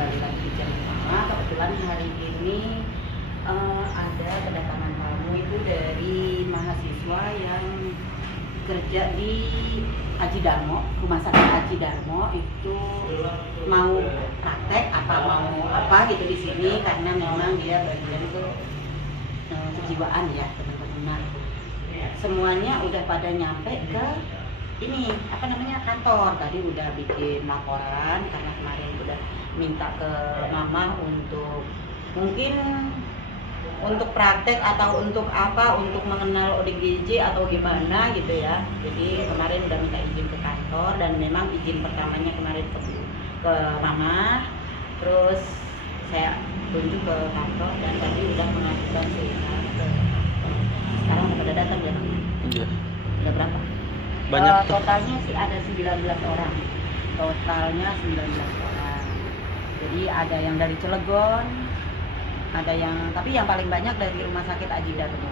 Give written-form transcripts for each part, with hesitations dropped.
kembali lagi di channel Mama. Kebetulan hari ini ada kedatangan tamu itu dari mahasiswa yang kerja di Aji Darmo, Rumah Sakit Aji Darmo. Itu mau praktek apa mau apa gitu di sini karena memang dia bagian ke kejiwaan ya teman-teman. Nah, semuanya udah pada nyampe ke ini kantor. Tadi udah bikin laporan karena kemarin udah minta ke Mama untuk mungkin untuk praktek atau untuk apa, untuk mengenal ODGJ atau gimana gitu ya. Jadi kemarin udah minta izin ke kantor dan memang izin pertamanya kemarin ke Mama, terus saya tunjuk ke kantor dan tadi udah mengajukan surat ke sekarang udah datang ya Mama? Iya. Udah berapa? Banyak totalnya sih ada 19 orang. Totalnya 19 orang. Jadi ada yang dari Cilegon, ada yang tapi yang paling banyak dari Rumah Sakit Aji Darmo.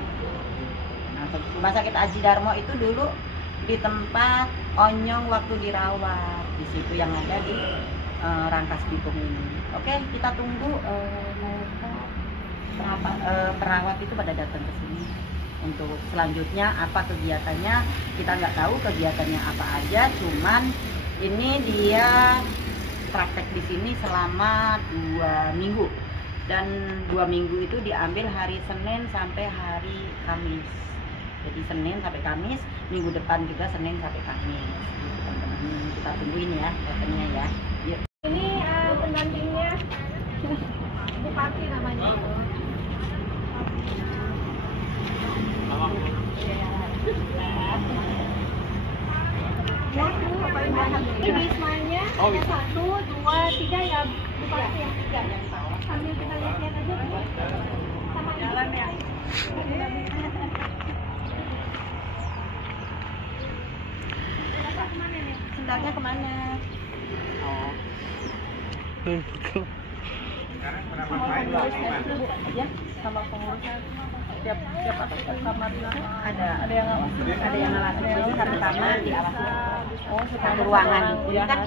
Nah, Rumah Sakit Aji Darmo itu dulu di tempat Onyong waktu dirawat. Di situ yang ada di Rangkas Bitung ini. Oke, kita tunggu mereka perawat itu pada datang ke sini. Untuk selanjutnya apa kegiatannya kita nggak tahu kegiatannya apa aja, cuman ini dia praktek di sini selama 2 minggu dan 2 minggu itu diambil hari Senin sampai hari Kamis. Jadi Senin sampai Kamis, minggu depan juga Senin sampai Kamis. Teman-teman kita tungguin ya katanya ya. Yuk. Ini pendampingnya Bupati namanya. Ini wismanya ada 1, 2, 3 ya Bupati yang 3 ya. Sambil kita lihat aja sama jalan ya. Sendalnya kemana? Oh. Ya, sama pengurusnya tiap kamar ada yang ngawasin. Jadi satu kamar diawasi. Oh, satu ruangan. Ini kan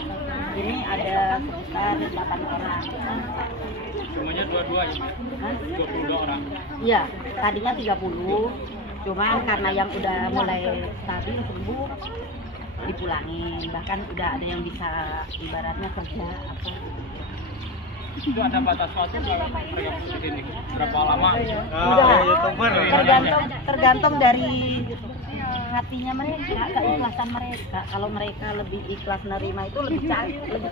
ini ada sekitar 8 orang. semuanya 22 ya? 22 orang. Iya, tadinya 30. Cuman karena yang udah mulai stabil sembuh dipulangin. Bahkan udah ada yang bisa ibaratnya kerja apa. Itu ada batas waktu mereka di sini berapa lama? Tergantung dari hatinya mereka, keikhlasan mereka. Kalau mereka lebih ikhlas nerima itu lebih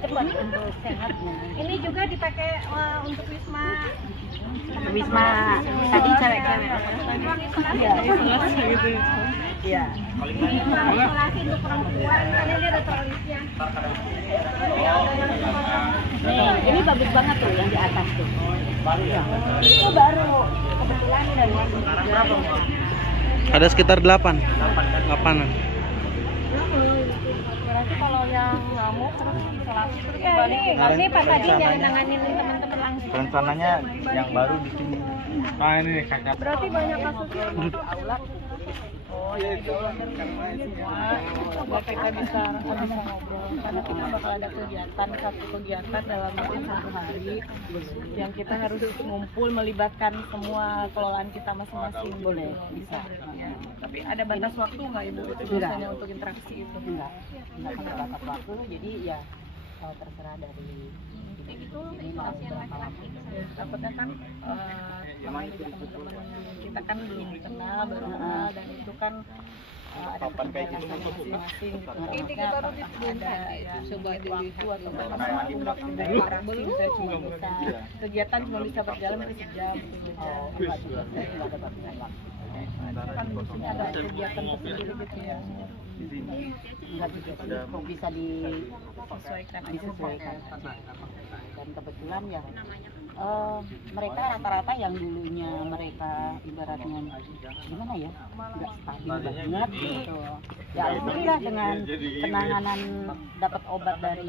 cepat untuk sehatnya. Ini juga dipakai untuk Wisma tadi cewek-cewek. Iya, gitu. Iya. Isolasi untuk perempuan, karena dia ada teralisnya. Nih, ini bagus banget tuh yang di atas tuh. Iya. Itu baru kebetulan dari Ada sekitar 8. 8-an. Berarti kalau yang ngamuk terus isolasi terus kembali. Ini Pak tadi yang nanganin teman-teman langsung. Rencananya yang baru di sini. Nah ini kakak. Berarti banyak kasusnya. Oh iya, Semua kita bisa ngobrol karena kita bakal ada satu kegiatan dalam mungkin 1 hari yang kita harus ngumpul melibatkan semua kelolaan kita masing-masing. Boleh, bisa. Ya. Tapi ada batas waktu nggak Ibu itu biasanya untuk interaksi itu? Enggak pakai batas waktu, jadi ya terserah dari ini mau berapa waktu. Takutnya kan namanya juga teman-teman kita kan belum kenal, baru kenal dan itu kan ada keterbatasan masing-masing gitu. Ini kita harus ada ya coba waktu atau waktu dari interaksi bisa cuma bisa kegiatan cuma bisa berjalan dari sejam gitu. Enggak ada batasan waktu. Kan di sini ada kegiatan tersendiri gitu ya. Enggak bisa Sesuaikan aja. disesuaikan. Dan kebetulan ya mereka rata-rata yang dulunya mereka ibaratnya gimana ya, nggak stabil banget gitu. Ya alhamdulillah dengan penanganan dapat obat dari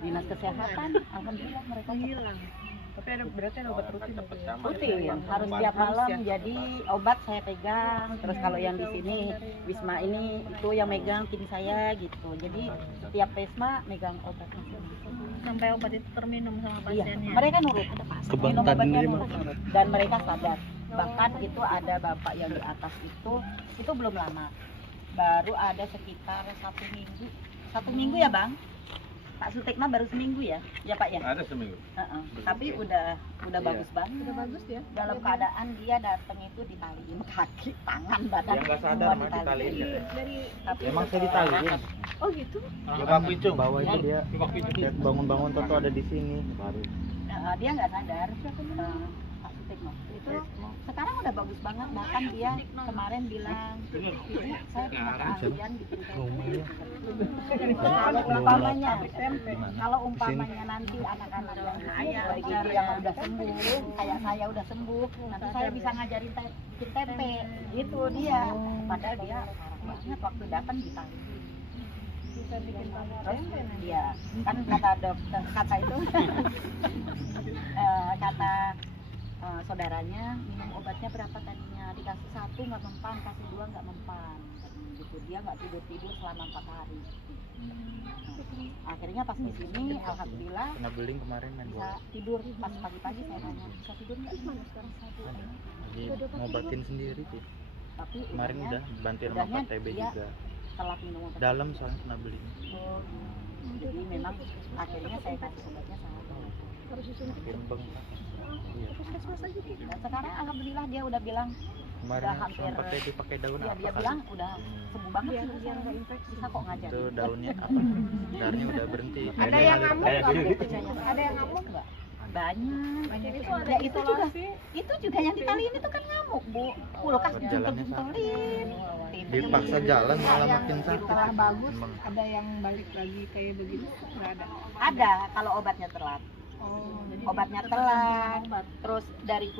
dinas kesehatan, alhamdulillah mereka hilang. Tapi berarti ada obat rutin gitu ya? Rutin, harus tiap malam. Jadi obat saya pegang. Terus kalau yang di sini Wisma ini itu yang megang tim saya gitu. Jadi tiap Wisma megang obat masing-masing. sampai obat itu terminum sama Iya, pasiennya. mereka nurut. Kebangetan Minum obatnya ini, nurut. Dan mereka sadar. Bahkan itu ada bapak yang di atas itu belum lama. Baru ada sekitar 1 minggu. 1 minggu ya Bang? Pak Sutekma baru seminggu ya? Ya Pak ya? Ada seminggu. Heeh. Tapi udah bagus banget. Udah bagus ya. Dalam keadaan dia datang itu ditaliin kaki, tangan, badan. Yang nggak sadar semua mah ditaliin. Dari Tapi Emang saya ditaliin. oh gitu. Coba picung. Bawah itu dia Coba picung. kayak bangun-bangun toto ada di sini. Baru. dia nggak sadar. Pak Sutekma itu sekarang udah bagus banget. Bahkan dia kemarin bilang, Ibu, saya punya keahlian bikin tempe. Kalau umpamanya nanti anak-anak yang kaya gitu yang udah sembuh, kayak saya udah sembuh, nanti saya bisa ngajarin bikin tempe. Itu dia. Padahal dia parah banget waktu datang ditanya. Bisa bikin kamu Terus tempe nanti. iya, kan kata dokter kata itu kata saudaranya minum obatnya berapa tadinya, dikasih 1 nggak mempan, kasih 2 nggak mempan gitu. Dia nggak tidur selama 4 hari. Akhirnya pas di sini alhamdulillah Kena beling kemarin main bisa bola. tidur. Pas pagi-pagi saya tanya bisa tidur nggak sekarang? Lagi ngobatin sendiri tuh. Tapi Kemarin udahnya udah bantuin sama udahnya Pak TB dia juga. telat minum obat. Dalam soalnya kena beling. Jadi memang akhirnya saya kasih obatnya sama dokter. Harus disuntik. Bimbang. Iya. Puskesmas aja gitu. Dan sekarang alhamdulillah dia udah bilang Kemarin udah hampir pakai dipakai daun ya, apa dia kali? bilang udah sembuh banget Biar sih, dia nggak infeksi. bisa kok ngajar. Itu daunnya apa? Darahnya udah berhenti. Ada yang ngamuk Kayak nggak? gitu. Ada yang ngamuk nggak? Banyak. Banyak itu ada Ya, itu juga isolasi. itu juga yang ditaliin itu kan ngamuk Bu, kulkas Jalannya jungkel-jungkelin. Dipaksa jalan malah makin sakit. Setelah bagus Emang. ada yang balik lagi kayak begini nggak ada. Ada kalau obatnya telat. Oh, jadi Obatnya telat, terus dari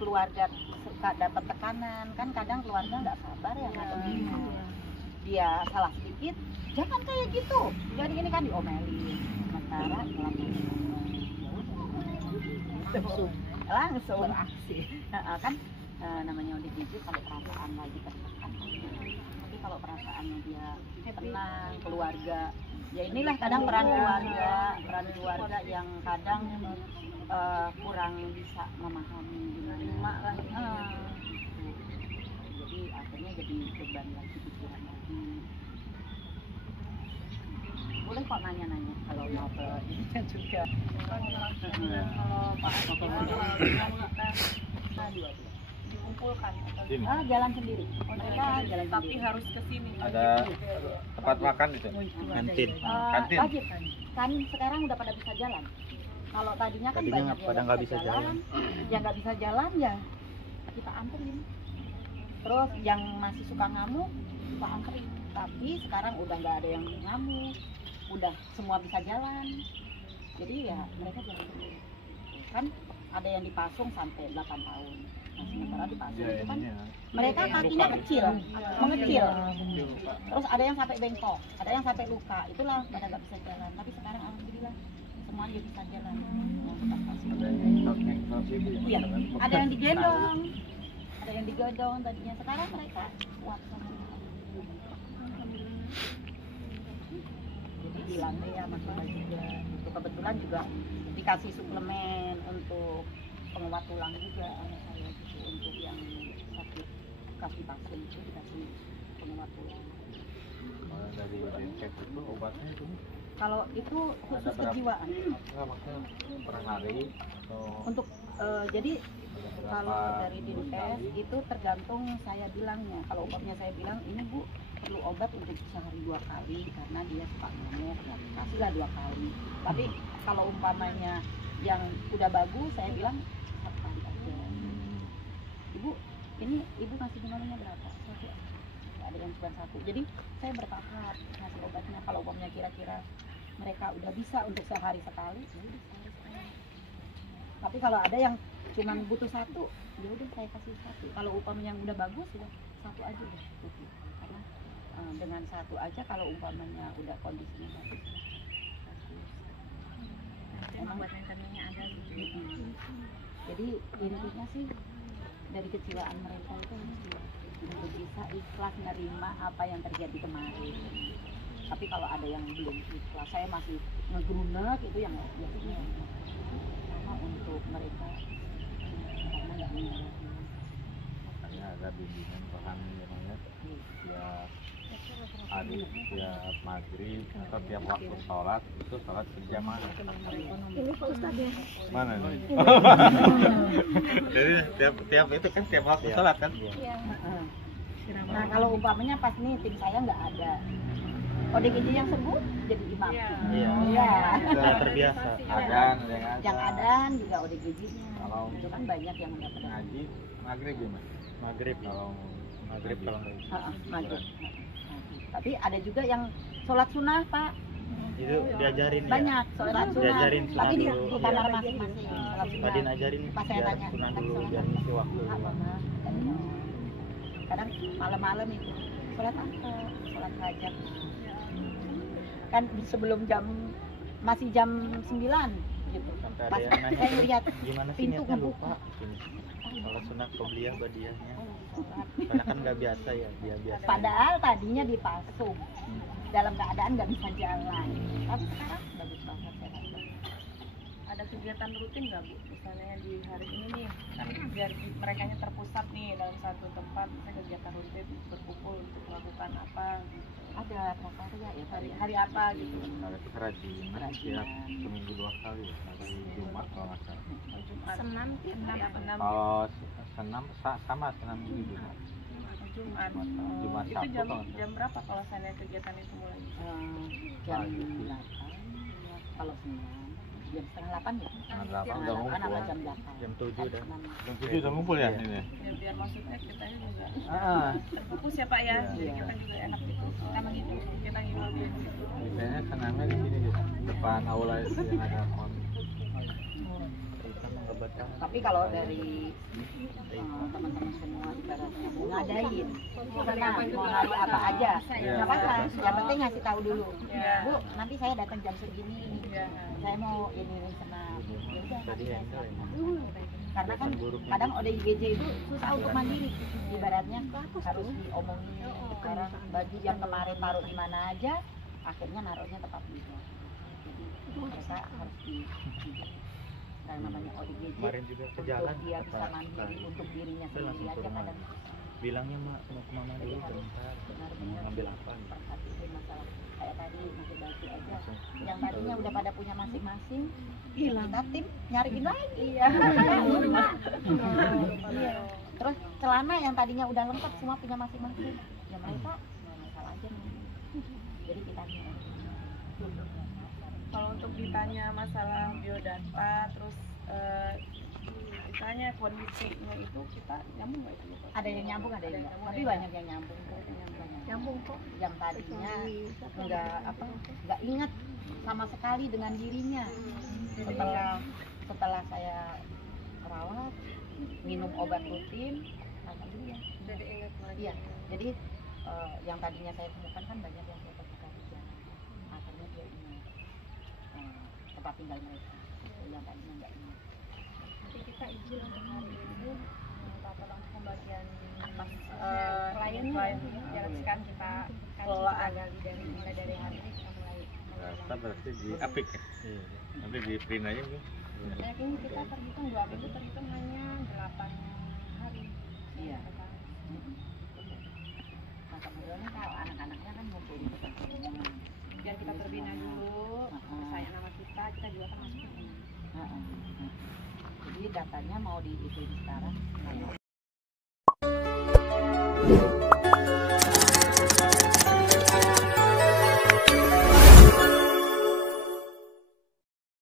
keluarga suka dapat tekanan, kan kadang keluarga nggak sabar ya ngadepinnya. Dia salah sedikit, jangan kayak gitu, jadi ini kan diomelin. Sementara langsung beraksi. Kan namanya udah jijik kalau perasaan lagi tertekan. Tapi kalau perasaannya dia tenang, keluarga, ya inilah kadang peran keluarga yang kadang kurang bisa memahami gimana. Jadi akhirnya jadi beban lagi, pikiran lagi. Boleh kok nanya-nanya kalau mau ke ini juga. kalau Pak dikumpulkan atau Jalan sendiri. Mereka jalan tapi sendiri. harus ke sini. Ada tempat makan itu. Kantin. Kantin. Wajib kan sekarang udah pada bisa jalan. Kalau tadinya kan Tadinya banyak pada yang nggak bisa jalan. yang nggak bisa jalan ya kita anterin. Terus yang masih suka ngamuk kita anterin. Tapi sekarang udah nggak ada yang ngamuk, udah semua bisa jalan. Jadi ya mereka jalan sendiri. Kan ada yang dipasung sampai 8 tahun. Nah, sementara dipasung itu kan mereka kakinya kecil, mengecil. Terus ada yang sampai bengkok, ada yang sampai luka. Itulah pada nggak bisa jalan. Tapi sekarang alhamdulillah semuanya bisa jalan. Yang bekas pasung. Iya, ada yang digendong, ada yang digendong tadinya. Sekarang mereka kuat sama. Jadi bilang deh ya masih juga. Itu kebetulan juga dikasih suplemen untuk penguat tulang juga sama saya gitu, untuk yang sakit kaki pasien itu dikasih penguat tulang. Dari Dinkes itu obatnya itu Kalau itu khusus ada berapa? kejiwaan. Enggak, maksudnya per hari atau Untuk jadi berapa kalau dari minggu Dinkes sekali? itu tergantung saya bilangnya. Kalau obatnya saya bilang ini Bu perlu obat untuk sehari 2 kali karena dia suka ngamuk, ya kasihlah 2 kali. Tapi kalau umpamanya yang udah bagus saya bilang 1 kali aja. Ibu, ini ibu ngasih demamnya berapa? 1. Ada yang cuma 1. Jadi saya bertahap ngasih obatnya. Kalau umpamanya kira-kira mereka udah bisa untuk sehari sekali, ya udah sehari sekali. Tapi kalau ada yang cuma butuh 1, ya udah saya kasih 1. Kalau umpamanya yang udah bagus ya 1 aja udah cukup. Karena dengan 1 aja kalau umpamanya udah kondisinya bagus. Emang buat rentenirnya ada gitu. Jadi intinya sih dari kejiwaan mereka itu untuk bisa ikhlas nerima apa yang terjadi kemarin. Tapi kalau ada yang belum ikhlas, saya masih ngegrunek itu yang biasanya sama untuk mereka karena nggak mengenal. Makanya ada bimbingan rohani namanya tiap hari, tiap maghrib atau tiap waktu sholat itu sholat berjamaah. Ini Pak Ustadz ya. Mana nih? Jadi tiap itu kan tiap waktu sholat kan? Iya. Nah kalau umpamanya pas nih tim saya nggak ada ODGJ yang sembuh jadi imam. Iya. Iya. Sudah terbiasa. Adan, Yang adan juga ODGJ-nya. Kalau Itu kan banyak yang udah pada. ngaji maghrib gimana? Maghrib Kalau maghrib kalau nggak Maghrib. Tapi ada juga yang sholat sunnah Pak. itu diajarin ya. Banyak sholat sunnah. Diajarin Tapi di dulu, kamar iya. masing-masing. Sholat Tadi sunnah. ngajarin Pas saya biar tanya, sunah tadi dulu sholat biar apa? ngisi waktu. Apa, Ma? Kadang malam-malam itu sholat apa? Sholat hajat. Kan sebelum masih jam 9 gitu. Sampai ada Pas yang nanya saya lihat gimana sih pintu niatnya kebuka. lupa. Kalau sunat qobliyah badiahnya. Sholat. Karena kan nggak biasa ya, dia biasa. Padahal tadinya dipasung dalam keadaan nggak bisa jalan. Tapi sekarang bagus banget ya. Ada kegiatan rutin nggak Bu? Misalnya di hari ini nih, kan biar mereka terpusat nih dalam satu tempat, misalnya kegiatan rutin berkumpul untuk melakukan apa, Ada prakarya ya hari apa gitu. Kalau kerajinan tiap seminggu 2 kali ya, hari Jumat kalau nggak salah. Jumat. Senam, Hari apa? Enam. Kalau senam sama senam minggu Jumat. Jumat. Jumat Itu Sabtu jam kalau jam berapa kalau saya kegiatan itu mulai? jam 8 kalau senam jam setengah 8 ya. Jam 8 Setengah udah 8 apa ngumpul. jam 8? Jam 7 dah. jam 7 udah ngumpul ya Iya. ini ya? Ya biar maksudnya kita juga Ah, terfokus ya Pak ya. Jadi Iya. kita juga enak gitu. Kita begitu, kita ngimamin. Biasanya senamnya di sini gitu. Depan aula yang ada pohon. kita mengobatkan. Tapi kalau dari teman-teman semua ibaratnya mau ngadain senam mau hari apa aja nggak apa-apa, yang penting ngasih tahu dulu. Iya. Bu, nanti saya datang jam segini, Iya. saya mau ini senam. Ya udah, Tadi nanti saya handle ya. siapkan. Karena kan kadang ODGJ itu susah untuk mandiri, ibaratnya harus diomongin. Sekarang baju yang kemarin taruh di mana aja, akhirnya naruhnya tempat juga. Jadi mereka harus di karena namanya ODGJ Kemarin juga ke jalan untuk dia bisa apa, mandiri untuk dirinya saya langsung sendiri aja suruh kadang bilangnya mak mau kemana dulu bentar, mau benar-benar ngambil apa gitu. perhatiin masalah kayak tadi masih baju aja Langsung yang tadinya udah pada punya masing-masing kita tim nyariin lagi iya. Terus celana yang tadinya udah lengkap semua punya masing-masing ya mereka nggak masalah aja nih. Jadi kita Kalau untuk ditanya masalah biodata, terus misalnya kondisinya itu kita nyambung nggak itu? ada yang nyambung ada yang enggak tapi banyak yang nyambung Nyambung kok. yang tadinya nggak ingat sama sekali dengan dirinya setelah saya rawat minum obat rutin alhamdulillah Jadi ingat lagi. iya jadi yang tadinya saya temukan kan banyak yang saya temukan akhirnya dia ingat tempat tinggal mereka yang tadinya nggak ingat. Nanti kita izin untuk hari ini minta tolong pembagian klien jangan sekarang kita kelola gali dari mulai dari hari ini kita mulai Kita berarti di apik ya. Iya. Nanti di print aja Bu. Saya ini kita terhitung 2 minggu terhitung hanya 8 hari. Iya. Nah kemudian kalau anak-anaknya kan ngumpul di tempat semua. Biar kita terbina dulu, saya nama kita juga kan masuk. Jadi datanya mau diisiin sekarang.